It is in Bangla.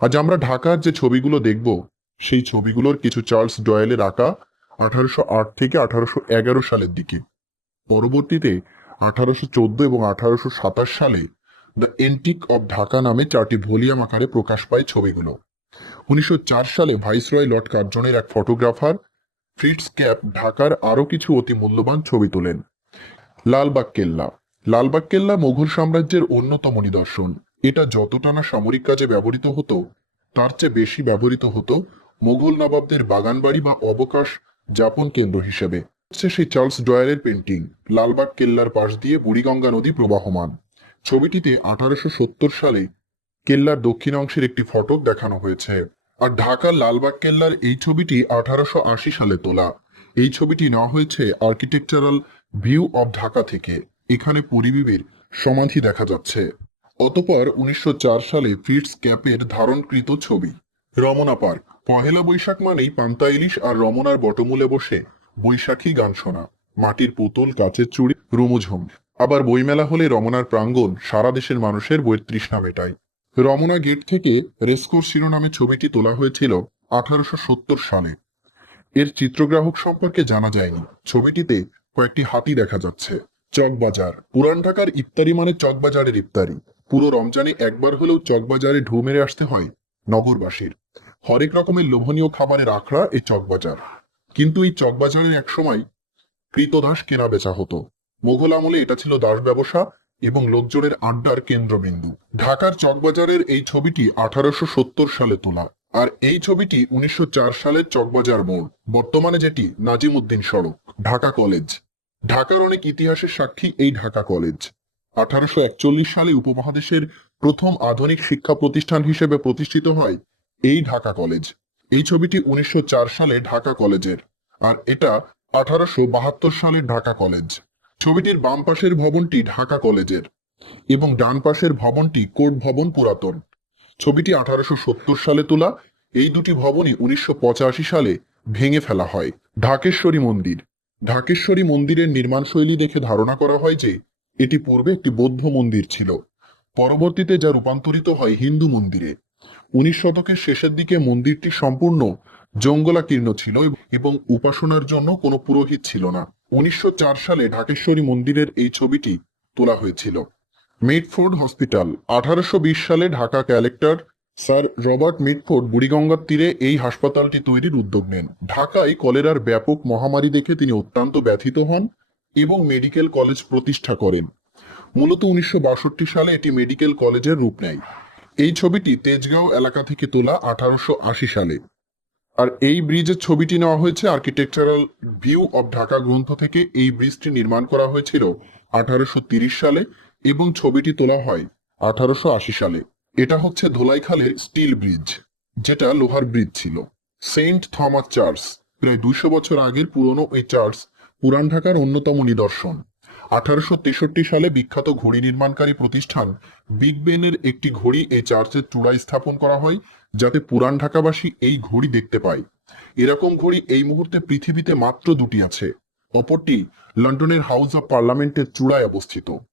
আজ আমরা ঢাকার যে ছবিগুলো দেখব, সেই ছবিগুলোর কিছু চার্লস ডয়েলের আঁকা 1808 থেকে 1811 সালের দিকে। পরবর্তীতে 1814 এবং 1827 সালে দ্য এন্টিক অব ঢাকা নামে 4টি ভলিউম আকারে প্রকাশ পায় ছবিগুলো। 1904 সালে ভাইসরয় লর্ড কার্জনের এক ফটোগ্রাফার ফ্রিটস ক্যাপ ঢাকার আরও কিছু অতি মূল্যবান ছবি তোলেন। লালবাগ কেল্লা। লালবাগ কেল্লা মুঘল সাম্রাজ্যের অন্যতম নিদর্শন। এটা যতটা না সামরিক কাজে ব্যবহৃত হতো, তার চেয়ে বেশি ব্যবহৃত হতো মুঘল নবাবদের বাগানবাড়ি বা অবকাশ যাপন কেন্দ্র হিসেবে। হচ্ছে সেই চার্লস ডয়ারের পেন্টিং, লালবাগ কেল্লার পাশ দিয়ে বুড়িগঙ্গা নদী প্রবাহমান। ছবিটিতে 1870 সালে কেল্লার দক্ষিণ অংশের একটি ফটক দেখানো হয়েছে। আর ঢাকার লালবাগ কেল্লার এই ছবিটি 1880 সালে তোলা। এই ছবিটি নেওয়া হয়েছে আর্কিটেকচারাল ভিউ অব ঢাকা থেকে। এখানে পরিবীর সমাধি দেখা যাচ্ছে। অতঃপর 1904 সালে ফ্রিটস ক্যাপের ধারণকৃত ছবি রমনা পার্ক। পহেলা বৈশাখ মানেই পান্তা ইলিশ আর রমনার বটমূলে বসে বৈশাখী গান শোনা, মাটির পুতুল, কাচের চুড়ি, রুমুঝুম। আবার বইমেলা হলে রমনার প্রাঙ্গণ সারা দেশের মানুষের বইয়ের তৃষ্ণা মেটায়। রমনা গেট থেকে রেসকোর্স শিরোনামে ছবিটি তোলা হয়েছিল 1870 সালে। এর চিত্রগ্রাহক সম্পর্কে জানা যায়নি। ছবিটিতে কয়েকটি হাতি দেখা যাচ্ছে। চকবাজার। পুরান ঢাকার ইফতারি মানে চকবাজারের ইফতারি। পুরো রমজানে একবার হলেও চকবাজারে ঢু মেরে আসতে হয় নগরবাসীর। হরেক রকমের লোভনীয় খাবারের আখড়া এই চকবাজার। কিন্তু এই চকবাজারের একসময় কৃতদাস কেনা বেচা হতো। মোঘল আমলে এটা ছিল দাস ব্যবসা এবং লোকজনের আড্ডার কেন্দ্রবিন্দু। ঢাকার চকবাজারের এই ছবিটি 1870 সালে তোলা। আর এই ছবিটি 1904 সালের চকবাজার মোড়, বর্তমানে যেটি নাজিমউদ্দিন সড়ক। ঢাকা কলেজ। ঢাকার অনেক ইতিহাসের সাক্ষী এই ঢাকা কলেজ। 1841 সালে উপমহাদেশের প্রথম আধুনিক শিক্ষা প্রতিষ্ঠান হিসেবে প্রতিষ্ঠিত হয় এই ঢাকা কলেজ। এই ছবিটি 1904 সালে ঢাকা কলেজের, আর এটা 1872 সালের ঢাকা কলেজ। ছবিটির বাম পাশের ভবনটি ঢাকা কলেজের এবং ডান পাশের ভবনটি কোর্ট ভবন পুরাতন। ছবিটি 1870 সালে তোলা। এই দুটি ভবনই 1985 সালে ভেঙে ফেলা হয়। ঢাকেশ্বরী মন্দির। ঢাকেশ্বরী মন্দিরের নির্মাণশৈলী দেখে ধারণা করা হয় যে এটি পূর্বে একটি বৌদ্ধ মন্দির ছিল, পরবর্তীতে যা রূপান্তরিত হয় হিন্দু মন্দিরে। 19 শতকের শেষের দিকে মন্দিরটি সম্পূর্ণ জঙ্গলাকীর্ণ ছিল এবং উপাসনার জন্য কোনো পুরোহিত ছিল না। 1904 সালে ঢাকেশ্বরী মন্দিরের এই ছবিটি তোলা হয়েছিল। মিডফোর্ড হসপিটাল। 1820 সালে Dhaka collector sir Robert Mitford বুড়িগঙ্গার তীরে এই হাসপাতালটি তৈরির উদ্যোগ নেন। ঢাকায় কলেরার ব্যাপক মহামারী দেখে তিনি অত্যন্ত ব্যথিত হন এবং মেডিকেল কলেজ প্রতিষ্ঠা করেন। মূলত 1962 সালে এটি মেডিকেল কলেজের রূপ নেয়। এই ছবিটি তেজগাঁও এলাকা থেকে তোলা 1880 সালে। আর এই ব্রিজের ছবিটি নেওয়া হয়েছে আর্কিটেকচারাল ভিউ অব ঢাকা গ্রন্থ থেকে। এই ব্রিজটি নির্মাণ করা হয়েছিল 1830 সালে এবং ছবিটি তোলা হয় 1880 সালে। এটা হচ্ছে ধোলাইখালের স্টিল ব্রিজ, যেটা লোহার ব্রিজ ছিল। Saint Thomas Church. প্রায় 200 বছর আগের পুরনো এই চার্চ পুরান ঢাকার অন্যতম নিদর্শন। 1863 সালে বিখ্যাত ঘড়ি নির্মাণকারী প্রতিষ্ঠান বিগ বেনের একটি ঘড়ি এই চার্চের চূড়ায় স্থাপন করা হয়, যাতে পুরান ঢাকাবাসী এই ঘড়ি দেখতে পায়। এরকম ঘড়ি এই মুহূর্তে পৃথিবীতে মাত্র দুটি আছে। অপরটি লন্ডনের হাউস অব পার্লামেন্টের চূড়ায় অবস্থিত।